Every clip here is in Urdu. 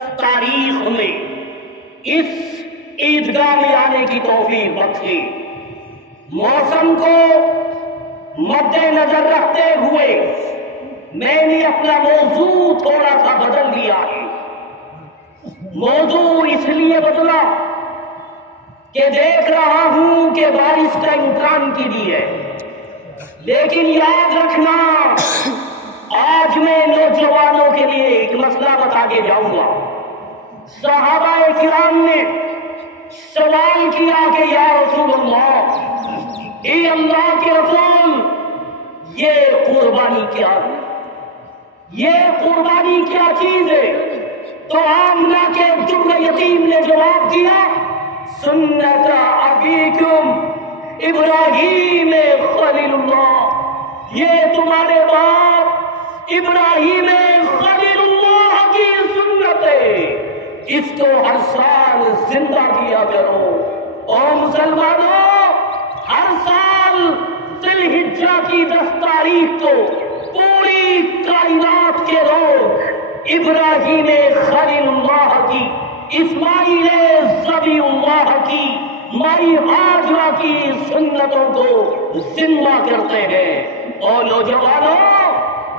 تاریخ میں اس عیدگاہ میں آنے کی توفیق بخشی۔ موسم کو مد نظر رکھتے ہوئے میں نے اپنا موضوع تھوڑا سا بدل دیا ہے۔ موضوع اس لیے بدلا کہ دیکھ رہا ہوں کہ بارش کا امکان کی بھی ہے، لیکن یاد رکھنا آج میں نوجوانوں کے لیے ایک مسئلہ بتا کے جاؤں گا۔ صحابہ کرام نے سوال کیا کہ یا رسول اللہ، اے اللہ کے رسول، یہ قربانی کیا ہے؟ یہ قربانی کیا چیز ہے؟ تو آمنہ کے جملہ یتیم نے جواب دیا، سنت ابیکم ابراہیم خلیل اللہ، یہ تمہارے باپ ابراہیم خلیل اللہ کی سنت ہے، اس کو ہر سال زندہ کیا کرو۔ اور مسلمانوں، ہر سال ذی الحجہ کی 10 تاریخ کو پوری کائنات کے لوگ ابراہیم خلیل اللہ کی، اسماعیل ذبیح اللہ کی، مائی ہاجرہ کی سنتوں کو زندہ کرتے ہیں۔ اور نوجوانوں،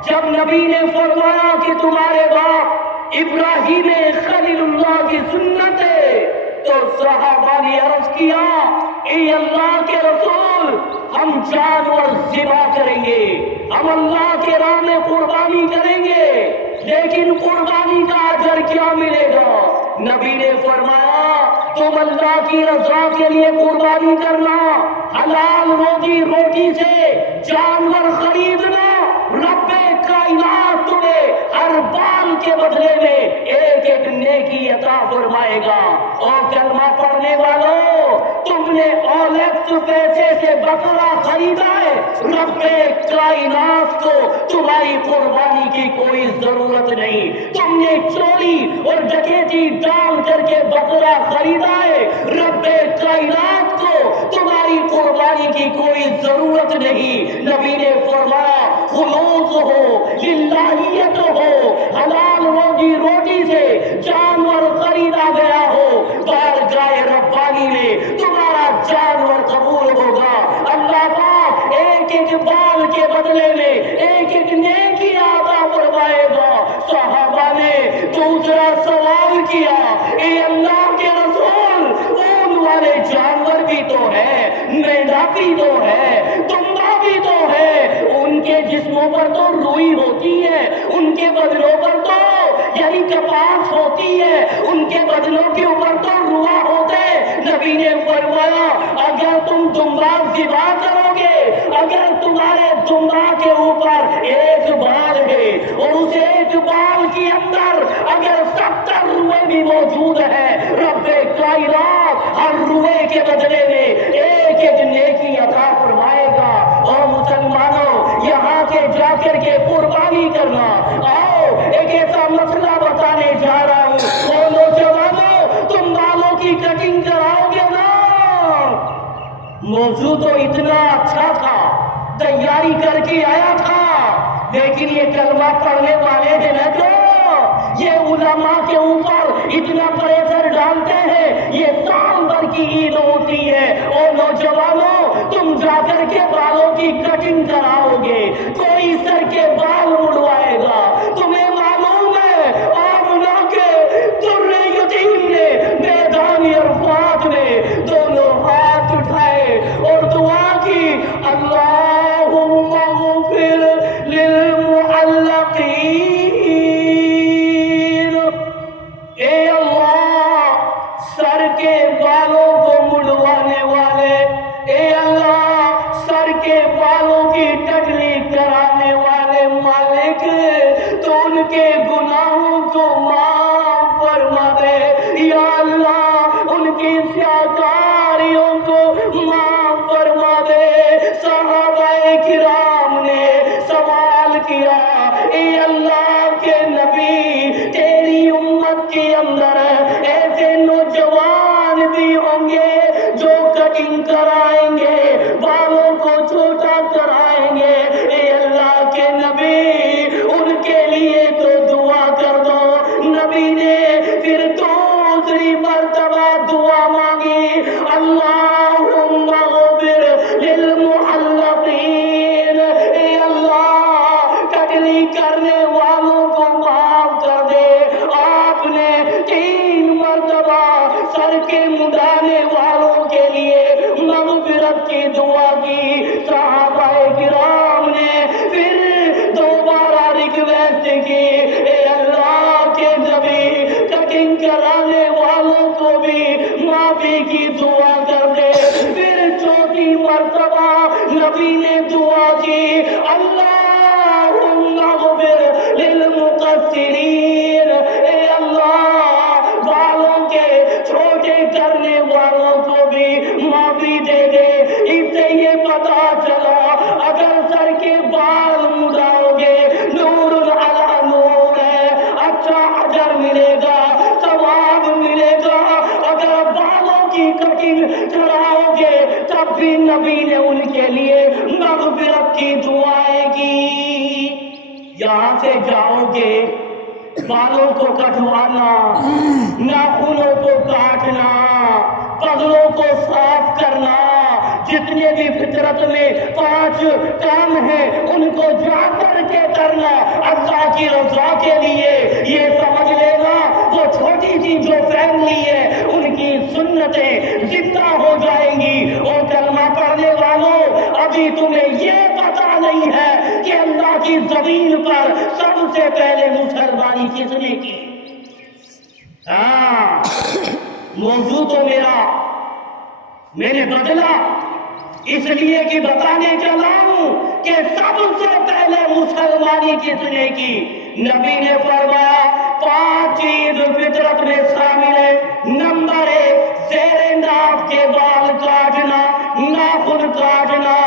جب نبی نے فرمایا کہ تمہارے باپ ابراہیم خلیل اللہ کی سنت ہے، تو صحابہ نے عرض کیا، اے اللہ کے رسول، ہم جانور ذبح کریں گے، ہم اللہ کے راہ میں قربانی کریں گے، لیکن قربانی کا اجر کیا ملے گا؟ نبی نے فرمایا، تم اللہ کی رضا کے لیے قربانی کرنا، حلال روٹی سے جانور خریدنا، رب کائنات تمہیں ہر بال کے بدلے میں ایک ایک نیکی عطا فرمائے گا۔ اور کلمہ پڑھنے والوں، تم نے اولیکس پیسے سے بکرا خریدا ہے، رب کائنات کو تمہاری قربانی کی کوئی ضرورت نہیں۔ تم نے چوری اور ڈکیتی ڈال کر کے بکرا خریدا ہے، رب کائنات کو تمہاری قربانی کی کوئی ضرورت نہیں۔ نبی نے فرمایا، خلوص ہو، للہیت ہو، حلال روٹی سے جانور خریدا گیا ہو، بارگاہ ربانی میں تمہارا جانور قبول ہوگا۔ اللہ پاک ایک ایک بال کے بدلے میں ایک ایک نیکی عطا فرمائے گا۔ صحابہ نے دوسرا سوال کیا، اے اللہ کے رسول، اون والے جانور بھی تو ہے، مینڈا بھی تو ہے، دمبا بھی تو ہے، ان کے جسموں پر تو روئی ہوتی ہے، ان کے بدنوں پر تو یعنی کپاس ہوتی ہے، ان کے بدنوں کے اوپر تو روا ہوتے۔ نبی نے فرمایا، اگر تم دمبا ذبح کرو گے، اگر تمہارے دمبا کے اوپر ایک بال ہے اور اس ایک بال کے اندر اگر 70 روئے بھی موجود ہے، رب کائنات ہر روئے کے بدلے میں ایک ایک نیکی عطا فرمائے گا۔ اور مسلمانوں، یہاں سے جا کر کے قربانی کرنا، آؤ ایک ایسا مسئلہ بتانے جا رہا ہوں۔ اور نوجوانوں، تم بالوں کی کٹنگ کراؤ گے نا؟ موضوع تو اتنا اچھا تھا، تیاری کر کے آیا تھا، لیکن یہ کلمہ پڑھنے والے ہیں نا جو یہ علماء کے اوپر اتنا پریشر ڈالتے ہیں، یہ سال بھر کی عید ہوتی ہے۔ اور نوجوانوں، تم جا کر کے بالوں کی کٹنگ کراؤ گے، کوئی سر کے بال مڑوائے گا۔ تمہیں معلوم ہے آمنہ کے درِ یتیم نے میدان عرفات میں دونوں ہاتھ اٹھائے اور دعا کی، اللہم اغفر للمعلقین، اے اللہ سر کے بالوں کو مڑوانے والے، اے اللہ سر کے بالوں کی ٹکلی کرانے والے مالک، تو ان کے گناہوں کو معاف فرما دے یا اللہ، ان کی سیاکاریوں کو معاف فرما دے۔ صحابہ کرام نے سوال کیا، اے اللہ کے نبی، تیری امت کے اندر ایسے نوجوان بھی ہوں گے جو کٹنگ کرائیں گے، بالوں کو چھوٹا کرائیں گے، اے اللہ کے نبی ان کے لیے تو دعا کر دو۔ نبی نے بھی نبی نے ان کے لیے مغفرت کی دعائیں کی۔ یہاں سے جاؤ گے بالوں کو کٹوانا، ناخنوں کو کاٹنا، پگلوں کو صاف کرنا، جتنے بھی فطرت میں 5 کام ہیں ان کو جا کر کے کرنا اللہ کی رضا کے لیے۔ یہ سمجھ لینا وہ چھوٹی سی جو فیملی ہے ان کی سنتیں زندہ ہو جائیں گی۔ اور کلمہ پڑھنے والوں، ابھی تمہیں یہ پتا نہیں ہے کہ اللہ کی زمین پر سب سے پہلے مسلمانی کس نے کی۔ ہاں، موضوع تو میں نے بدلا اس لیے کہ بتانے چلا ہوں کہ سب سے پہلے مسلمانی کس نے کی۔ نبی نے فرمایا 5 چیز فطرت میں شامل ہے۔ نمبر 1، زیر ناف کے بال کاٹنا، ناخن کاٹنا،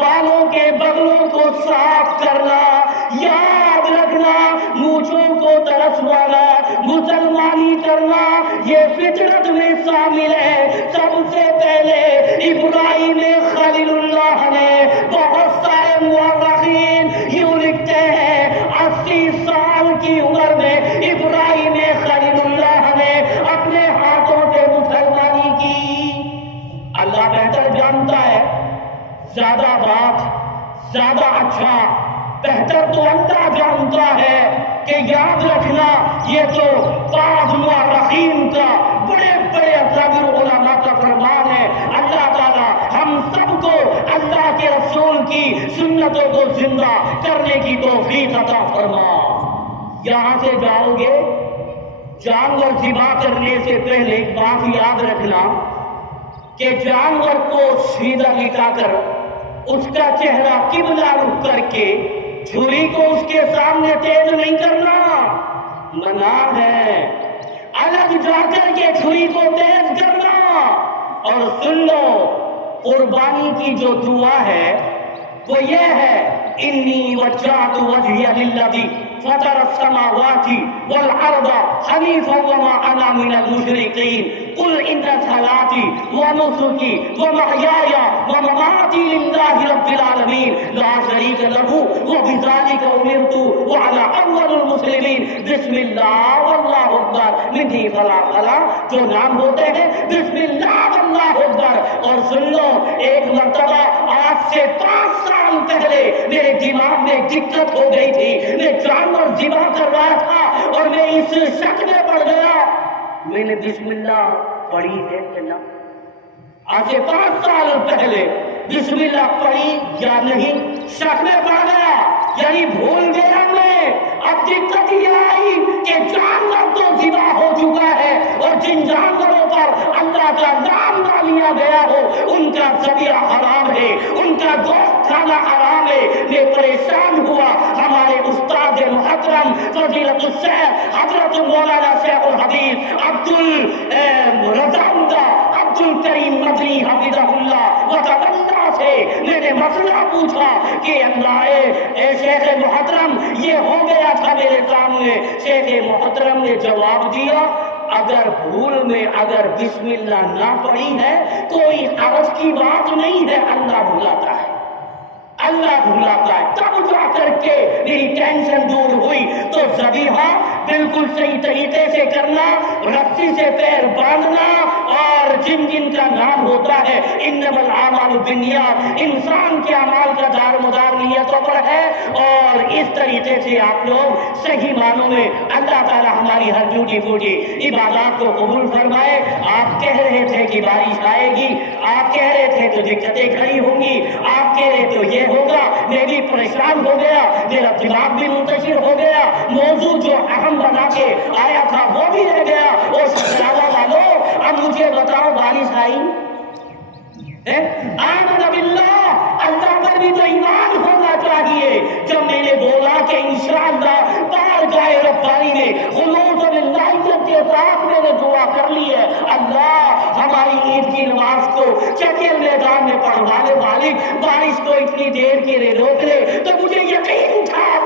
بالوں کے بغلوں کو صاف کرنا، یاد رکھنا مونچھوں کو ترسوانا، مسلمانی کرنا، یہ فطرت میں شامل ہے۔ سب سے پہلے ابراہیم خلیل اللہ نے، بہت سارے مورخین یوں لکھتے ہیں 80 سال کی عمر میں ابراہیم خلیل اللہ نے اپنے ہاتھوں سے مسلمانی کی۔ اللہ بہتر جانتا ہے، زیادہ بات زیادہ اچھا بہتر تو اللہ جانتا ہے کہ یاد رکھنا یہ تو بعض مورخین کا، بڑے بڑے اکابر علماء کا فرمان ہے۔ اللہ تعالی ہم سب کو اللہ کے رسول کی سنتوں کو زندہ کرنے کی توفیق عطا فرما۔ یہاں سے جاؤ گے جانور ذبح کرنے سے پہلے ایک بات یاد رکھنا کہ جانور کو سیدھا لٹا کر اس کا چہرہ قبلہ رخ کر کے چھری کو اس کے سامنے تیز نہیں کرنا، منع ہے۔ الگ جا کر کے چھری کو تیز کرنا۔ اور سن لو، قربانی کی جو دعا ہے وہ یہ ہے، انی وجہت وجہی للذی فطر السماوات والارض حنیفا وما انا من المشرکین قل ان صلاتي ونسكي ومحياي ومماتي لله رب العالمین لا شریک له وبذلك امرت وانا اول المسلمین۔ بسم اللہ واللہ اکبر منی فلا فلا، جو نام ہوتے ہیں بسم اللہ واللہ اکبر۔ اور سن لو، ایک مرتبہ آج سے 5 سال پہلے میرے دماغ میں دقت ہو گئی تھی، میں جانور ذبح کر رہا تھا اور میں اس شک میں پڑ گیا، میں نے بسم اللہ پڑھی ہے کہ نہ؟ آج سے 5 سال پہلے بسم اللہ پڑھی یا نہیں، شک میں پڑ گیا، یعنی بھول گیا میں۔ اب دقت یہ آئی کہ جانور تو ذبح ہو چکا ہے اور جن جانوروں پر اللہ کا نام نہ لیا گیا ہو ان کا ذبیحہ حرام ہے، ان کا گوشت کھانا حرام ہے۔ میں پریشان ہوا، ہمارے استاد محترم فضیلت الشیخ حضرت مولانا شیخ الحدیث عبد الکریم مدنی حفظہ اللہ وتعالى سے میں نے مسئلہ پوچھا کہ اللہ اے شیخ محترم یہ ہو گیا تھا میرے سامنے۔ شیخ محترم نے جواب دیا، اگر بھول میں اگر بسم اللہ نہ پڑھی ہے کوئی حرج کی بات نہیں ہے، اللہ بھلاتا ہے، اللہ بھلاتا ہے۔ تب جا کر کے میری ٹینشن دور ہوئی۔ تو ذبیحہ بالکل صحیح طریقے سے کرنا، رسی سے پیر باندھنا، اور جن جن کا نام ہوتا ہے انما الاعمال بالنیات، انسان کے اعمال کا دار مدار نیتوں پر ہے۔ اور اس طریقے سے آپ لوگ صحیح معنوں میں اللہ تعالی ہماری ہر ٹوٹی پھوٹی عبادات کو قبول فرمائے۔ آپ کہہ رہے تھے کہ بارش آئے گی، آپ کہہ رہے تھے تو دقتیں کھڑی ہوں گی، آپ کہہ رہے تو یہ ہوگا، میں بھی پریشان ہو گیا، میرا دماغ بھی منتشر ہو گیا، موضوع جو اہم بنا کے آیا تھا وہ بھی رہ گیا۔ اور شکرانا والوں، اب مجھے بتاؤ بارش آئی؟ آمن باللہ، اللہ پر بھی تو ایمان ہونا چاہیے۔ جب میں نے بولا کہ انشاءاللہ بارگاہ ربانی میں خلوص باللہیت کے ساتھ میں نے دعا کر لی ہے، اللہ ہماری عید کی نماز کو چکر میدان میں پڑھوانے والی بارش کو اتنی دیر کے لیے روک لے، تو مجھے یقین تھا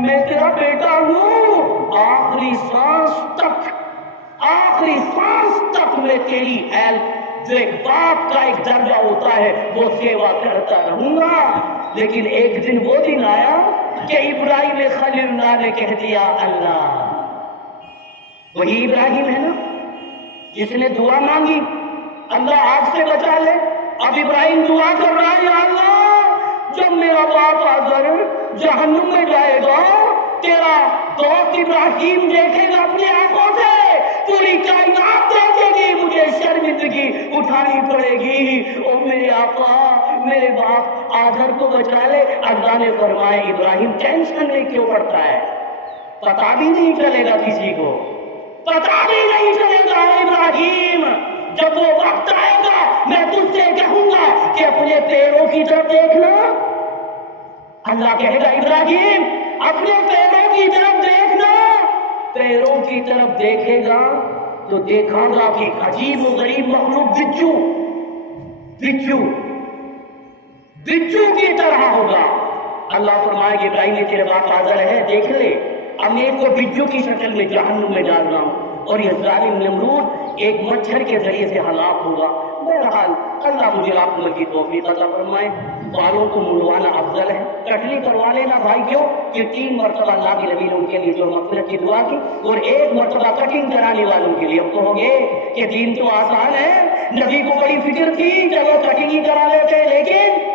میں تیرا بیٹا ہوں، آخری سانس تک میں تیری ہیلپ، جو ایک باپ کا ایک درجہ ہوتا ہے وہ سیوا کرتا رہوں گا۔ لیکن ایک دن وہ دن آیا کہ ابراہیم خلیل اللہ نے کہہ دیا اللہ، وہی ابراہیم ہے نا جس نے دعا مانگی اللہ آگ سے بچا لے۔ اب ابراہیم دعا کر رہا ہے، یا اللہ جب میرا باپ آزر جہنم میں جائے گا، تیرا دوست ابراہیم دیکھے گا اپنی آنکھوں سے، پوری کائنات دیکھے گی، مجھے شرمندگی اٹھانی پڑے گی۔ او میرے آقا، میرے باپ آزر کو بچا لے۔ اللہ نے فرمایا ابراہیم ٹینشن میں کیوں پڑتا ہے، پتا بھی نہیں چلے گا کسی کو، پتا بھی نہیں چلے گا ابراہیم، جب وہ وقت آئے گا میں تجھ سے کہوں گا کہ اپنے پیروں کی طرف دیکھنا۔ اللہ کہے گا ابراہیم اپنے پیروں کی طرف دیکھنا، پیروں کی طرف دیکھے گا تو دیکھا گا کہ عجیب و غریب مخلوق بچو کی طرح ہوگا۔ اللہ فرمائے کہ ابراہیم نے تیرے باپ آزر ہے دیکھ لے، اب میں کو بچو کی شکل میں جہنم میں ڈال رہا ہوں، اور یہ ظالم نمرود ایک مچھر کے ذریعے سے ہلاک ہوگا۔ بہرحال اللہ مجھے آپ کی توفیق عطا فرمائے۔ بالوں کو منڈوانا افضل ہے، کٹنی کروا لینا بھائی کیوں کہ 3 مرتبہ اللہ کے نبی نے ان کے لیے جو مغفرت کی دعا کی، اور 1 مرتبہ کٹنگ کرانے والوں کے لیے۔ اب کہو گے کہ دین تو آسان ہے، نبی کو بڑی فکر تھی چلو کٹنگ ہی کرا لیتے، لیکن